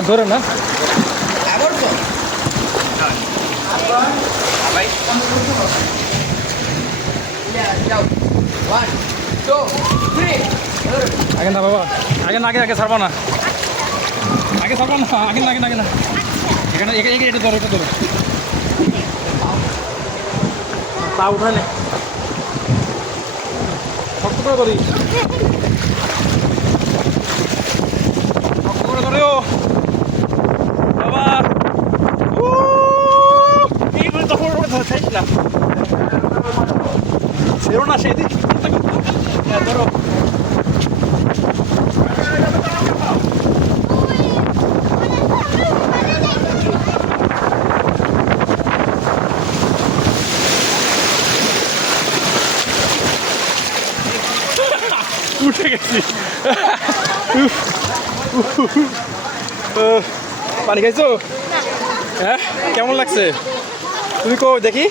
ধরে না আগে না বাবা আগে না আগে ছাড়বো না আগে ছাড়বো না আগে না আগে না আগে না এখানে এটা ধরো এটা ধরো পা উঠালে শক্ত করে ধরি শক্ত করে ধরো বাবা এই বলে তখন খাইস না সেও না সেদিন ধরো উঠে গেছি পানি খাইছো হ্যাঁ কেমন লাগছে তুমি কো দেখি